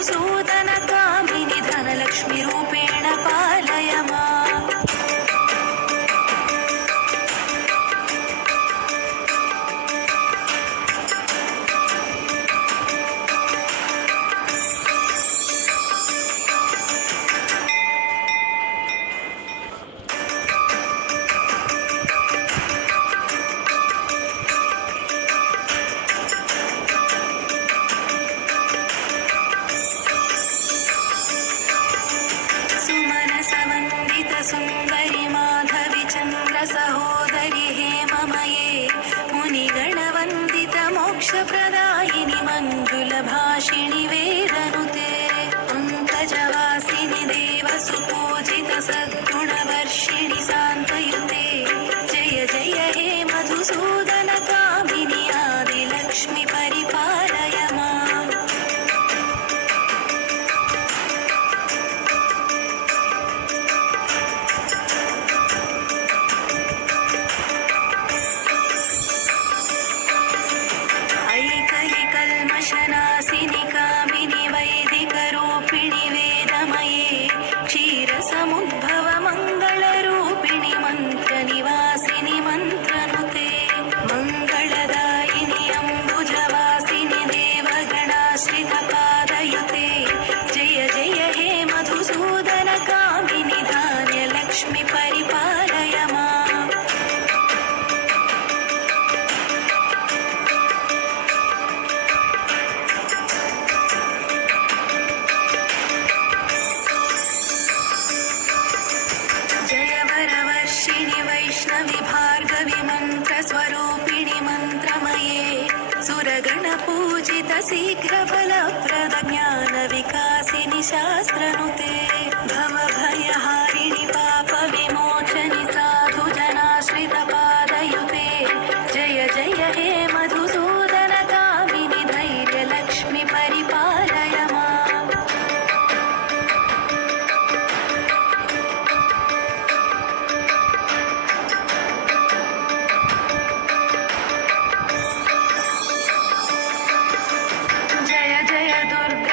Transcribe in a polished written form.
मधुसूदन कामिनि धनलक्ष्मी रूपेण पालय माम्। सुन्दरि माधवि चन्द्र सहोदरि हेममये मुनिगणवन्दित मोक्षप्रदायिनि मञ्जुलभाषिणि वेदनुते पङ्कजवासिनि देवसुपूजित सद्गुणवर्षिणि शान्तयुते जय जय हे मधुसूदन कामिनि आदिलक्ष्मि परिपालय माम्। कल्मषनाशिनि कामिनि वैदिकरूपिणि वेदमये क्षीरसमुद्भव मङ्गलरूपिणि मन्त्रनिवासिनि मन्त्रनुते मङ्गलदायिनि अम्बुजवासिनि देवगणाश्रितपादयुते जय जय हे मधुसूदन कामिनि धान्यलक्ष्मि परिपालय माम्। वैष्णवि भार्गवि मन्त्रस्वरूपिणि मन्त्रमये सुरगणपूजित शीघ्रफलप्रद ज्ञानविकासिनि शास्त्रनुते